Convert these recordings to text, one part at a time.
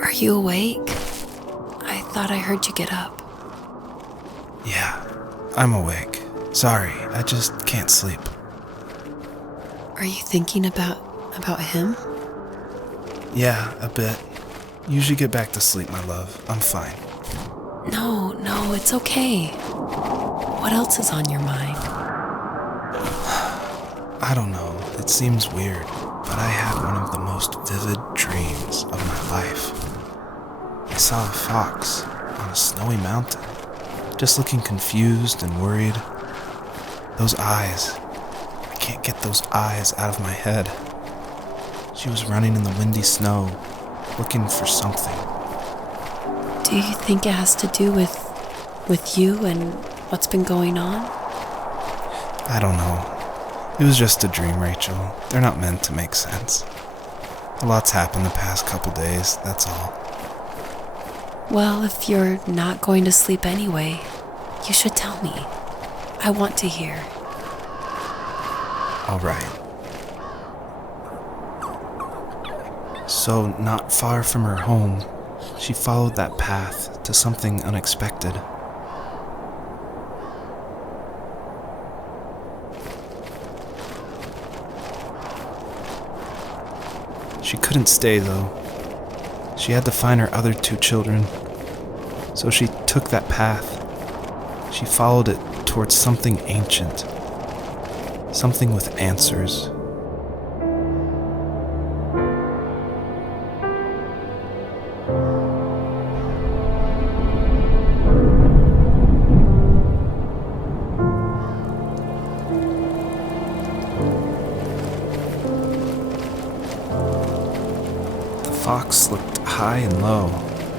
Are you awake? I thought I heard you get up. Yeah, I'm awake. Sorry, I just can't sleep. Are you thinking about him? Yeah, a bit. Usually get back to sleep, my love. I'm fine. No, it's okay. What else is on your mind? I don't know. It seems weird, but I had one of the most vivid dreams of my life. I saw a fox on a snowy mountain, just looking confused and worried. Those eyes. I can't get those eyes out of my head. She was running in the windy snow, looking for something. Do you think it has to do with you and what's been going on? I don't know. It was just a dream, Rachel. They're not meant to make sense. A lot's happened the past couple days, that's all. Well, if you're not going to sleep anyway, you should tell me. I want to hear. All right. So, not far from her home, she followed that path to something unexpected. She couldn't stay, though. She had to find her other 2 children. So she took that path. She followed it towards something ancient. Something with answers. The fox looked high and low,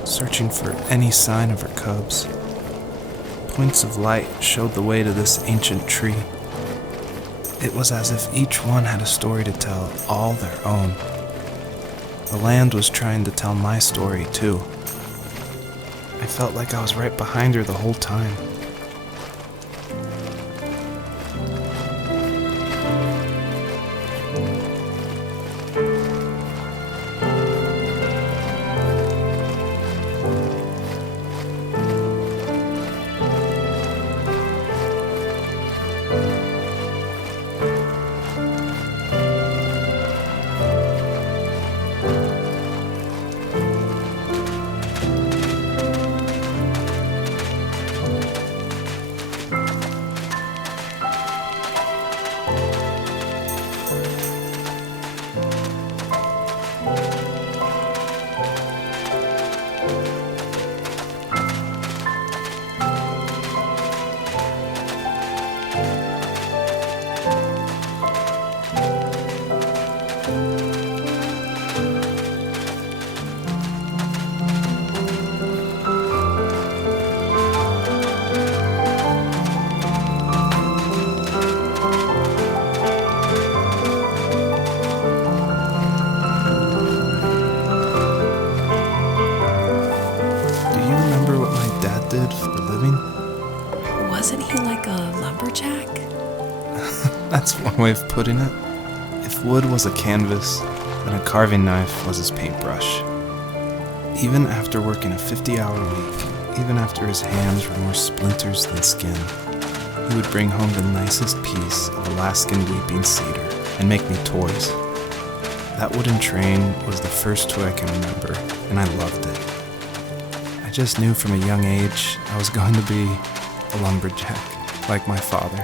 searching for any sign of her cubs. Points of light showed the way to this ancient tree. It was as if each one had a story to tell, all their own. The land was trying to tell my story, too. I felt like I was right behind her the whole time. Did for a living? Wasn't he like a lumberjack? That's one way of putting it. If wood was a canvas, then a carving knife was his paintbrush. Even after working a 50-hour week, even after his hands were more splinters than skin, he would bring home the nicest piece of Alaskan weeping cedar and make me toys. That wooden train was the first toy I can remember, and I loved it. I just knew from a young age I was going to be a lumberjack, like my father.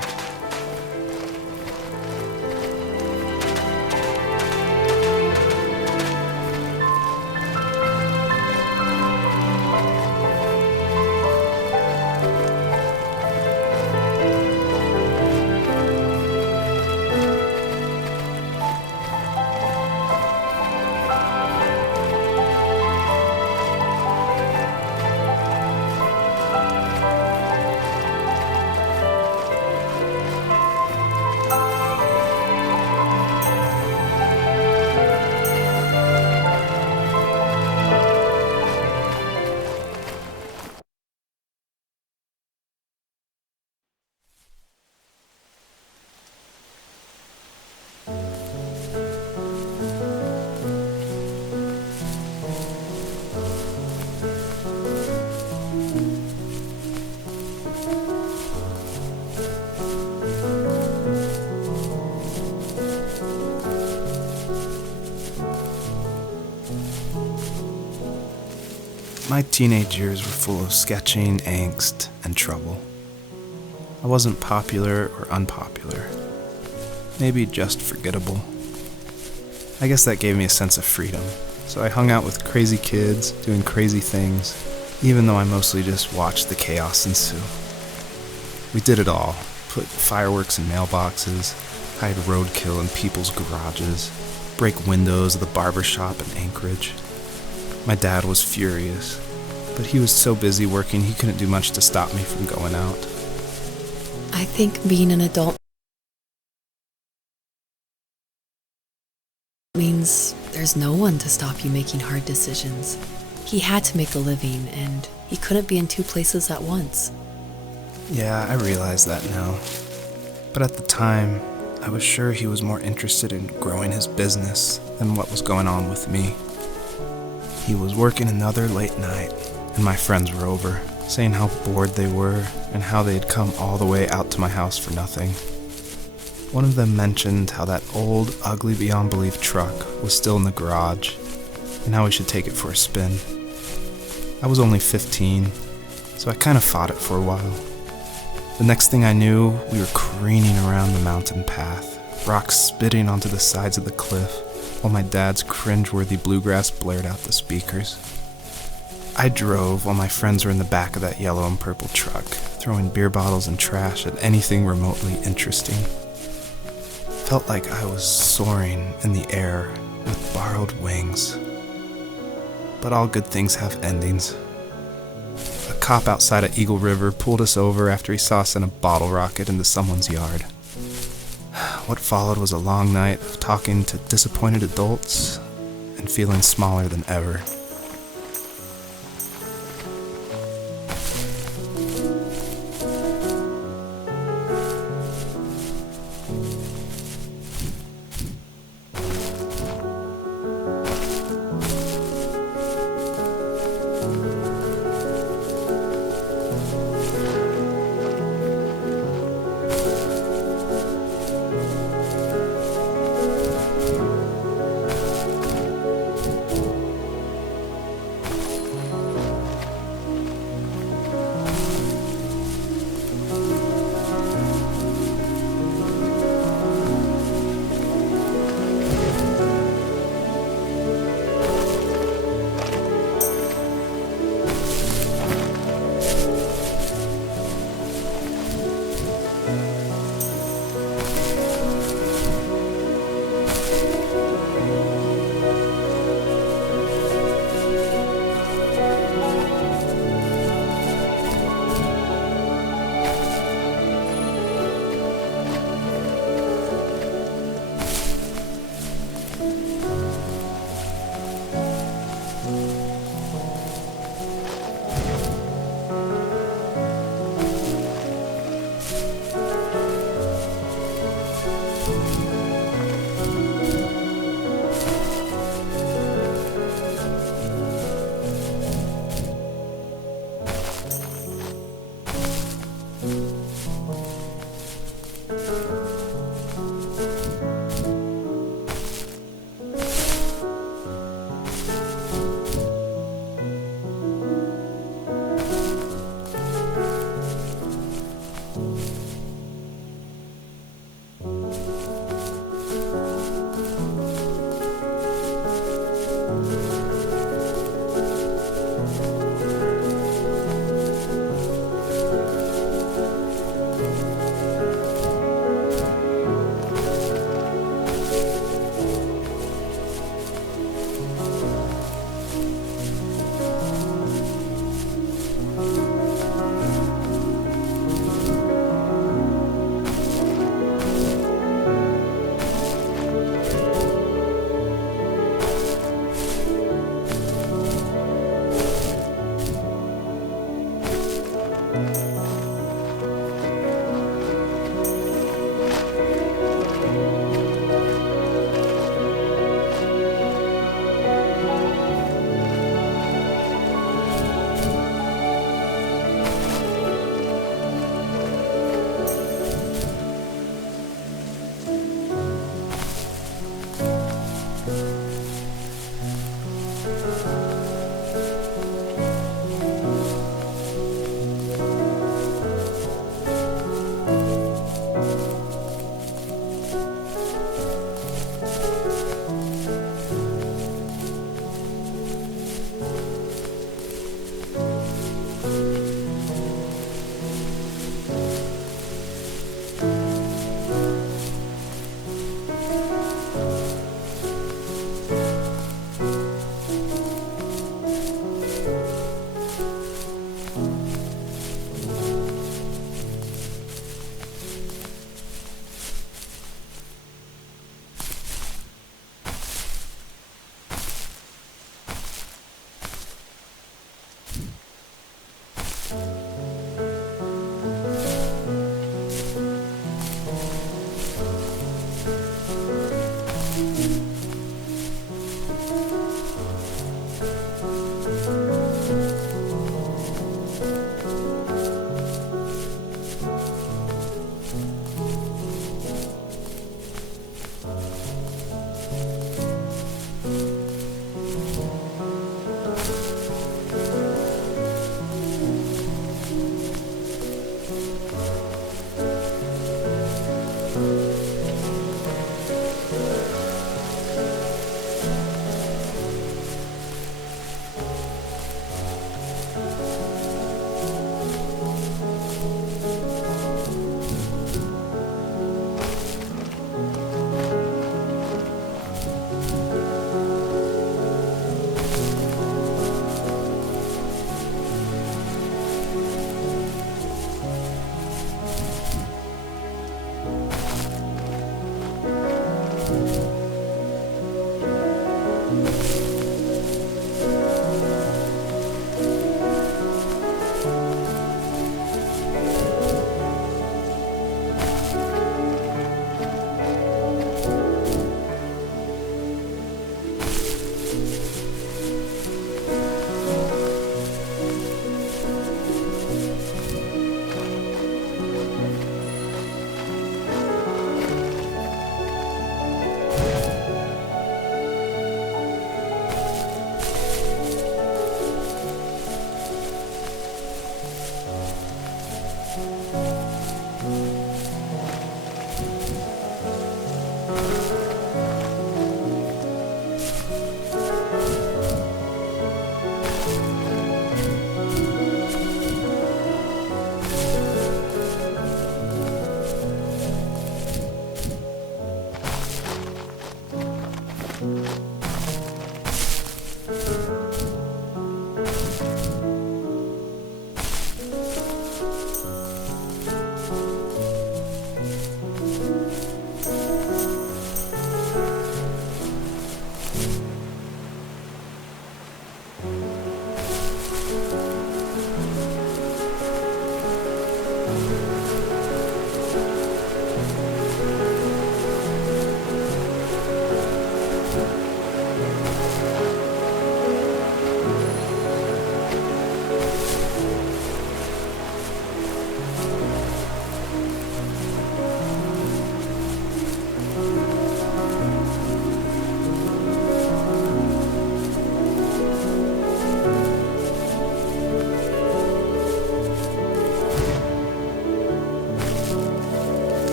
My teenage years were full of sketching, angst, and trouble. I wasn't popular or unpopular. Maybe just forgettable. I guess that gave me a sense of freedom, so I hung out with crazy kids, doing crazy things, even though I mostly just watched the chaos ensue. We did it all. Put fireworks in mailboxes, hide roadkill in people's garages, break windows of the barber shop in Anchorage. My dad was furious, but he was so busy working he couldn't do much to stop me from going out. I think being an adult means there's no one to stop you making hard decisions. He had to make a living, and he couldn't be in two places at once. Yeah, I realize that now. But at the time, I was sure he was more interested in growing his business than what was going on with me. He was working another late night, and my friends were over, saying how bored they were and how they had come all the way out to my house for nothing. One of them mentioned how that old, ugly beyond belief truck was still in the garage, and how we should take it for a spin. I was only 15, so I kind of fought it for a while. The next thing I knew, we were careening around the mountain path, rocks spitting onto the sides of the cliff, while my dad's cringeworthy bluegrass blared out the speakers. I drove while my friends were in the back of that yellow and purple truck, throwing beer bottles and trash at anything remotely interesting. Felt like I was soaring in the air with borrowed wings. But all good things have endings. A cop outside of Eagle River pulled us over after he saw us in a bottle rocket into someone's yard. What followed was a long night of talking to disappointed adults and feeling smaller than ever.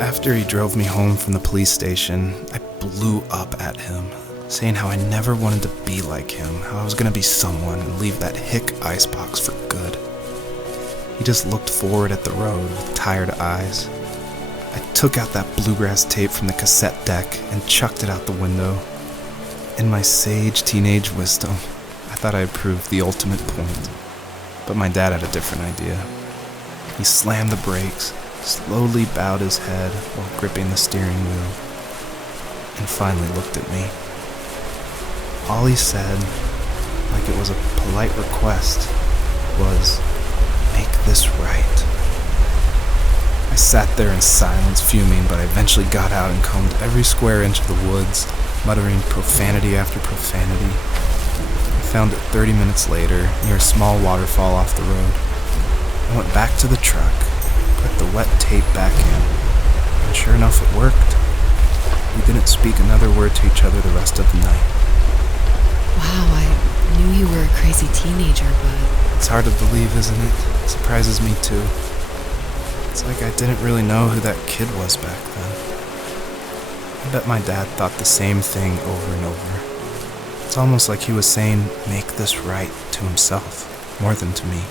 After he drove me home from the police station, I blew up at him, saying how I never wanted to be like him, how I was gonna be someone and leave that hick icebox for good. He just looked forward at the road with tired eyes. I took out that bluegrass tape from the cassette deck and chucked it out the window. In my sage teenage wisdom, I thought I had proved the ultimate point. But my dad had a different idea. He slammed the brakes, slowly bowed his head while gripping the steering wheel, and finally looked at me. All he said, like it was a polite request, was, "Make this right." I sat there in silence, fuming, but I eventually got out and combed every square inch of the woods, muttering profanity after profanity. I found it 30 minutes later, near a small waterfall off the road. I went back to the truck, put the wet tape back in, and sure enough it worked. We didn't speak another word to each other the rest of the night. Wow, I knew you were a crazy teenager, but... It's hard to believe, isn't it? It surprises me too. It's like I didn't really know who that kid was back then. I bet my dad thought the same thing over and over. It's almost like he was saying, "Make this right," to himself, more than to me.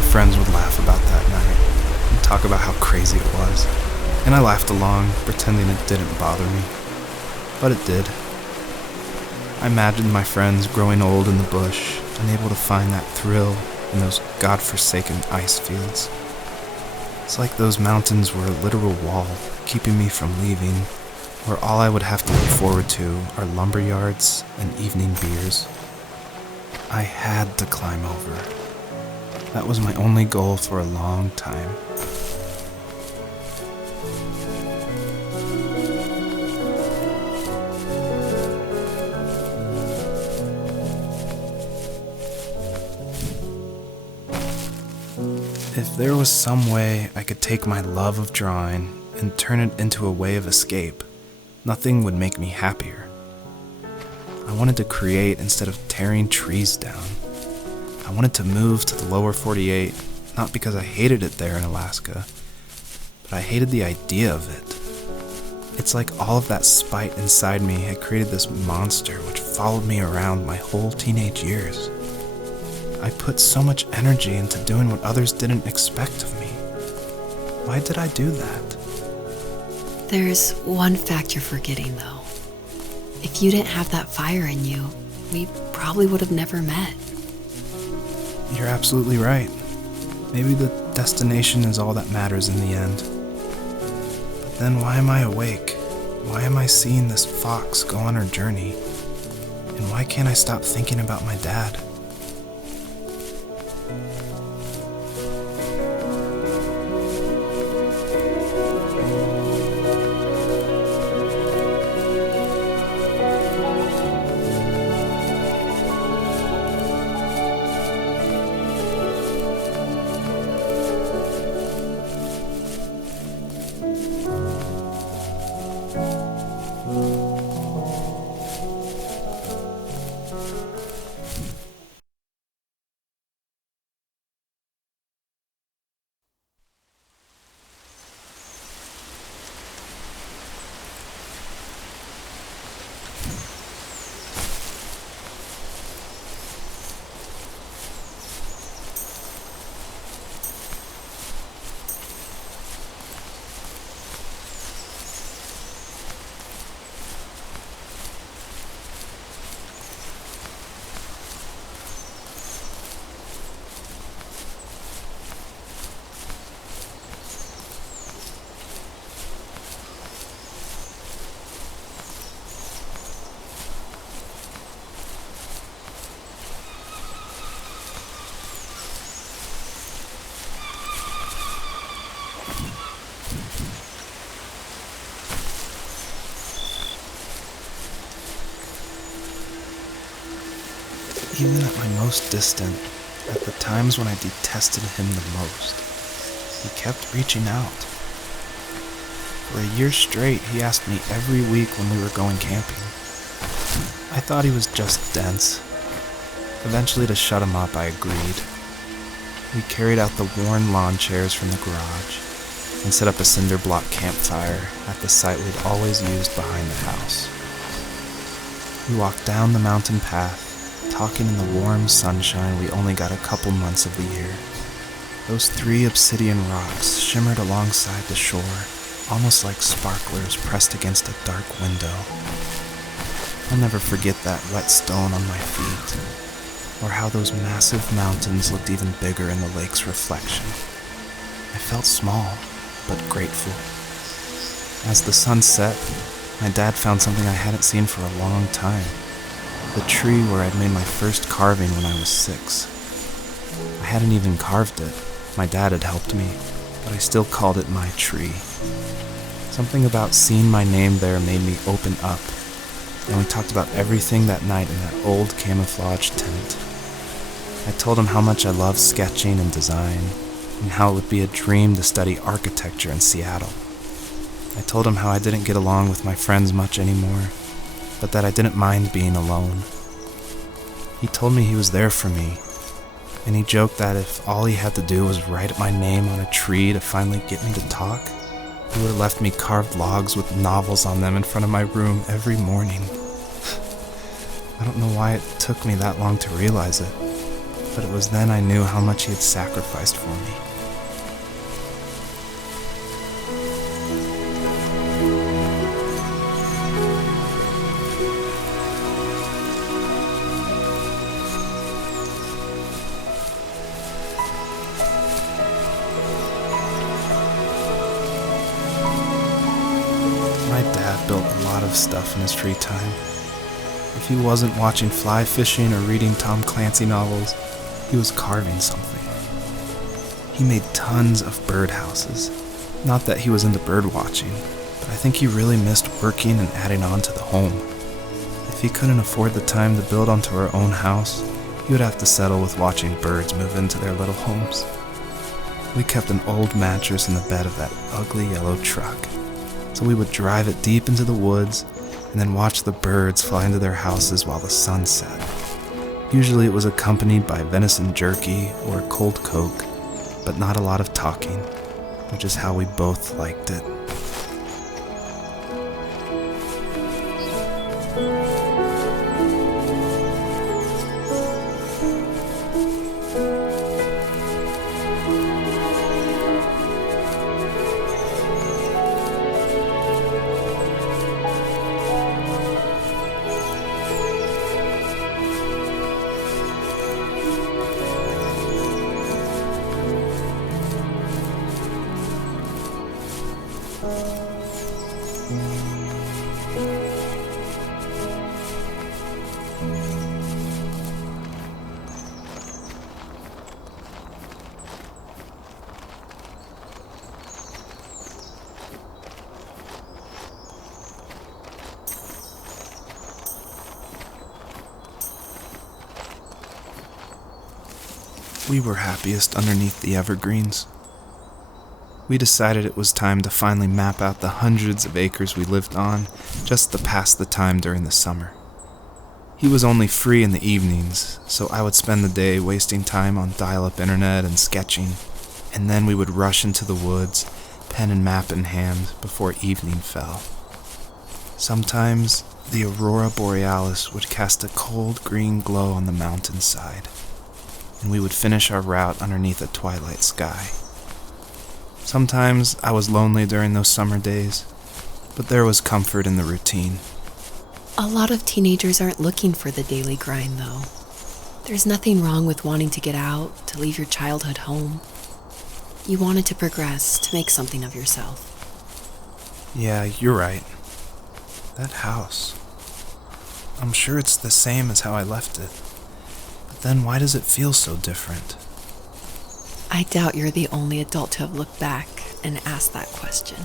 my friends would laugh about that night and talk about how crazy it was, and I laughed along, pretending it didn't bother me. But it did. I imagined my friends growing old in the bush, unable to find that thrill in those godforsaken ice fields. It's like those mountains were a literal wall, keeping me from leaving, where all I would have to look forward to are lumber yards and evening beers. I had to climb over. That was my only goal for a long time. If there was some way I could take my love of drawing and turn it into a way of escape, nothing would make me happier. I wanted to create instead of tearing trees down. I wanted to move to the lower 48, not because I hated it there in Alaska, but I hated the idea of it. It's like all of that spite inside me had created this monster which followed me around my whole teenage years. I put so much energy into doing what others didn't expect of me. Why did I do that? There's one fact you're forgetting, though. If you didn't have that fire in you, we probably would have never met. You're absolutely right. Maybe the destination is all that matters in the end. But then why am I awake? Why am I seeing this fox go on her journey? And why can't I stop thinking about my dad? Even at my most distant, at the times when I detested him the most, he kept reaching out. For a year straight, he asked me every week when we were going camping. I thought he was just dense. Eventually, to shut him up, I agreed. We carried out the worn lawn chairs from the garage and set up a cinder block campfire at the site we'd always used behind the house. We walked down the mountain path, talking in the warm sunshine we only got a couple months of the year. Those 3 obsidian rocks shimmered alongside the shore, almost like sparklers pressed against a dark window. I'll never forget that wet stone on my feet, or how those massive mountains looked even bigger in the lake's reflection. I felt small, but grateful. As the sun set, my dad found something I hadn't seen for a long time. The tree where I'd made my first carving when I was 6. I hadn't even carved it. My dad had helped me, but I still called it my tree. Something about seeing my name there made me open up, and we talked about everything that night in that old camouflage tent. I told him how much I loved sketching and design, and how it would be a dream to study architecture in Seattle. I told him how I didn't get along with my friends much anymore, but that I didn't mind being alone. He told me he was there for me, and he joked that if all he had to do was write my name on a tree to finally get me to talk, he would have left me carved logs with novels on them in front of my room every morning. I don't know why it took me that long to realize it, but it was then I knew how much he had sacrificed for me. My dad built a lot of stuff in his free time. If he wasn't watching fly fishing or reading Tom Clancy novels, he was carving something. He made tons of birdhouses. Not that he was into bird watching, but I think he really missed working and adding on to the home. If he couldn't afford the time to build onto our own house, he would have to settle with watching birds move into their little homes. We kept an old mattress in the bed of that ugly yellow truck, so we would drive it deep into the woods and then watch the birds fly into their houses while the sun set. Usually it was accompanied by venison jerky or cold Coke, but not a lot of talking, which is how we both liked it. We were happiest underneath the evergreens. We decided it was time to finally map out the hundreds of acres we lived on just to pass the time during the summer. He was only free in the evenings, so I would spend the day wasting time on dial-up internet and sketching, and then we would rush into the woods, pen and map in hand, before evening fell. Sometimes the aurora borealis would cast a cold green glow on the mountainside, and we would finish our route underneath a twilight sky. Sometimes I was lonely during those summer days, but there was comfort in the routine. A lot of teenagers aren't looking for the daily grind, though. There's nothing wrong with wanting to get out, to leave your childhood home. You wanted to progress, to make something of yourself. Yeah, you're right. That house. I'm sure it's the same as how I left it. But then why does it feel so different? I doubt you're the only adult to have looked back and asked that question.